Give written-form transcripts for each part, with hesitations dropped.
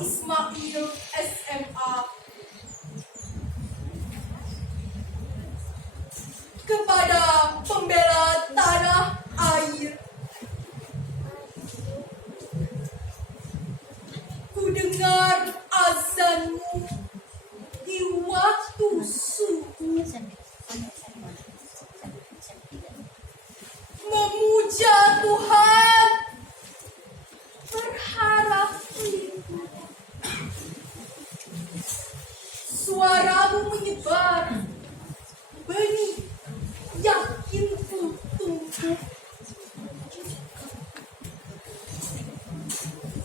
Ismail SMA. Kepada pembela tanah air, ku dengar azanmu di waktu subuh, memuja Tuhan, berharap lindung. Suaramu menyebar, benih yakin ku tumbuh.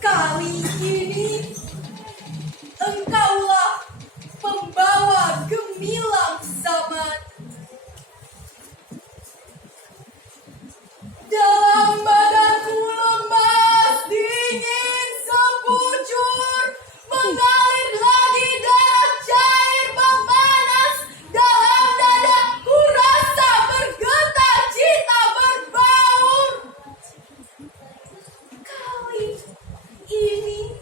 Kali ini engkaulah pembawa gemilang zaman. Dalam badanku lemas, dingin sebujur, mengalir lagi darah cair memanas. Dalam dada ku rasa bergetar, cita berbaur. Kali ini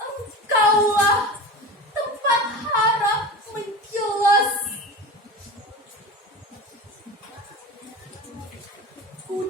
engkaulah tempat harap menjelas. Ku